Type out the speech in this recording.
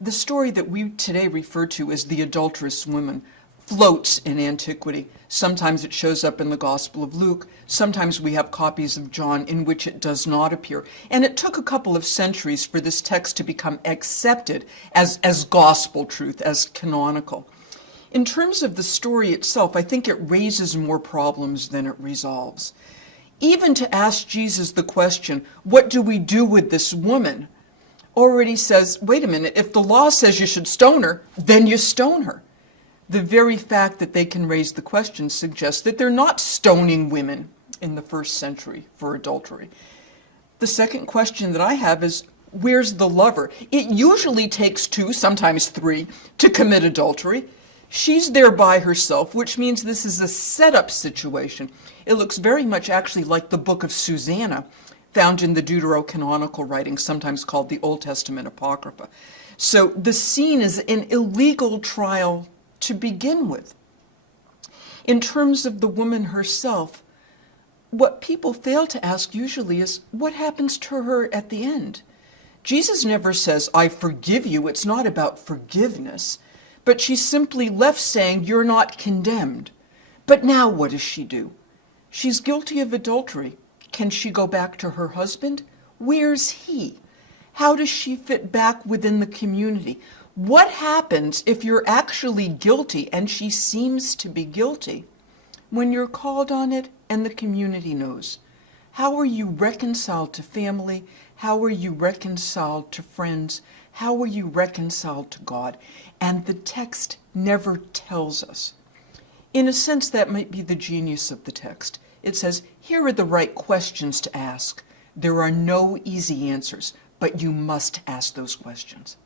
The story that we today refer to as the adulterous woman floats in antiquity. Sometimes it shows up in the Gospel of Luke. Sometimes we have copies of John in which it does not appear. And it took a couple of centuries for this text to become accepted as gospel truth, as canonical. In terms of the story itself, I think it raises more problems than it resolves. Even to ask Jesus the question, what do we do with this woman, already says, wait a minute, if the law says you should stone her, then you stone her. The very fact that they can raise the question suggests that they're not stoning women in the first century for adultery. The second question that I have is, where's the lover? It usually takes 2, sometimes 3, to commit adultery. She's there by herself, which means this is a setup situation. It looks very much actually like the book of Susanna, found in the Deuterocanonical writings, sometimes called the Old Testament Apocrypha. So the scene is an illegal trial to begin with. In terms of the woman herself, what people fail to ask usually is, what happens to her at the end? Jesus never says, I forgive you. It's not about forgiveness. But she's simply left saying, you're not condemned. But now what does she do? She's guilty of adultery. Can she go back to her husband? Where's he? How does she fit back within the community? What happens if you're actually guilty and she seems to be guilty when you're called on it and the community knows? How are you reconciled to family? How are you reconciled to friends? How are you reconciled to God? And the text never tells us. In a sense, that might be the genius of the text. It says, here are the right questions to ask. There are no easy answers, but you must ask those questions.